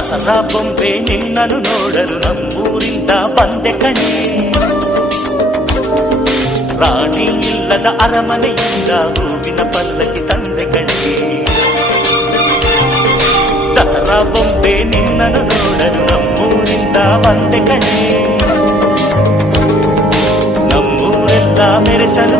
ದಸರಾ ಬೊಂಬೆ ನಿನ್ನನ್ನು ನೋಡಲು ನಮ್ಮೂರಿಂದ ಬಂದೆ ಕಣೆ. ರಾಣಿ ಇಲ್ಲದ ಅರಮನೆಯಿಂದ ಹೂವಿನ ಪಲ್ಲಕ್ಕಿ ತಂದೆ ಕಣೆ. ದಸರಾ ಬೊಂಬೆ ನಿನ್ನನ್ನು ನೋಡಲು ನಮ್ಮೂರಿಂದ ಬಂದೆ ಕಣೆ. ನಮ್ಮೂರೆಲ್ಲ ಮೆರೆಸಲು